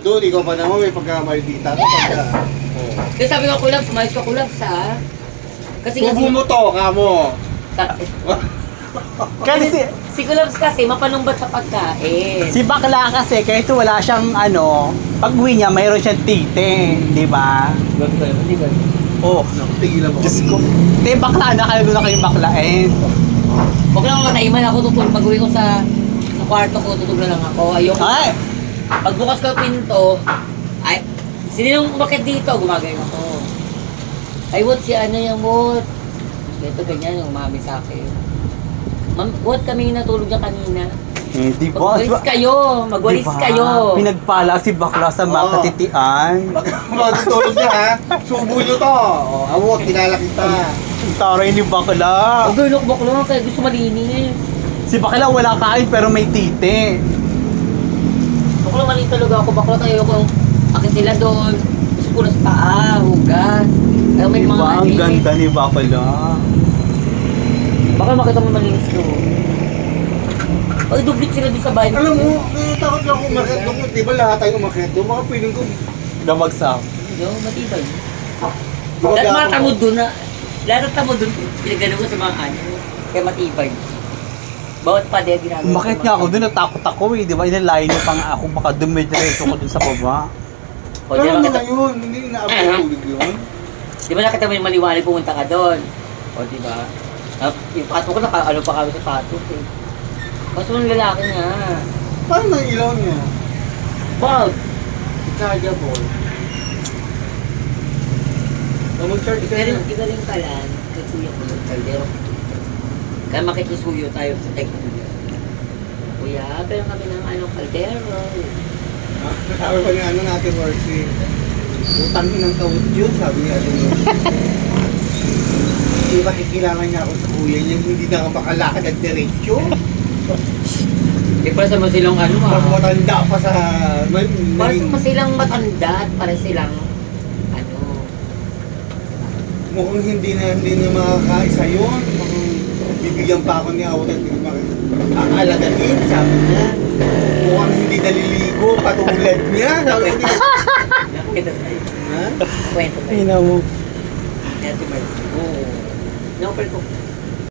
Doon, ikaw pa naman may pagkamaldita ka pagka. Kasi sabi ko kulab, sumayos ka kulab sa. Kasi Tubo mo to, kamo. Kasi si Kulabs kasi mapanumbat sa pagkain. si bakla kasi kahit wala siyang ano, pag uwi niya mayroon siyang tite, di ba? Ganda yun, hindi ganda. Oh, Tigilan mo. Diyos ko. Te, bakla na kayo, doon na kayong baklain. Huwag lang mataiman ako tutulog. Pag uwi ko sa kwarto ko, tutulog na lang ako. Ayoko. Ay! Pagbukas ko yung pinto, ay, sino yung umakit dito? Gumagay ako. Ay, what si ano yung what? Ito ganyan yung mami sa akin. Ma'am, what kami natulog niya kanina? Hindi po. Magwalis kayo! Magwalis kayo! Pinagpala si bakla sa makatitian. Matutulog niya ha. Subo niyo to. Awot, kinala kita. Ang taray ni bakla. Ang gano'n ko lang kaya gusto malinis. Si bakla wala kain pero may tite. Bakla malinis talaga ako. Bakla tayo kung akin sila doon. Gusto ko na sa paa, hugas. Kaya may mga Diba? Ang ganda ni bakla. Baka makita mo malinis ko. Ay, duplit sila din sa bahay. Alam mo, takot lang akong umakit doon. Di ba lahat tayo umakit doon? Mga piling ko. Damagsak. Yo, matibay. Lahat mga tamod doon na. Lahat ng tamod doon, pinagano ko sa mga ano. Kaya matibay. Bawat pa din ginagawa. Bakit nga ako doon natakot ako eh, di ba? Inalayin niyo pa nga ako baka dumidiretso ko doon sa baba. O, di ba Alam mo nakita, na yun, hindi naabot ang tubig yun. di ba nakita mo yung maliwanag pumunta ka doon? O, di ba? Yung pato ko, ano pa kami sa pato eh. Kaso ng lalaki nga. Paano na ilaw niya? Wow! Chargeable. Mag-charge ka na. Iba rin pala, kay kuya ko yung kaldero. Kaya makikisuyo tayo sa technology. Kuya, pero kami ng ano, kaldero. Sabi pa ni ano natin, Mercy. Utangin ng tawad yun, sabi niya. Hindi ba kikilala niya ako sa kuya niya, hindi na ka makalakad at diretsyo. Eh, para sa silang ano Mas matanda pa sa... Para sa silang matanda at para silang ano. Mukhang hindi na makakaisa yun. Mukhang bibigyan pa ako ni Awat at aalagain, sabi niya. Mukhang hindi naliligo, patulad niya. Sabi niya. Nakakita tayo. Ha? Kwento tayo. Ay na mo. Kaya si Marcy. Oo. No, pero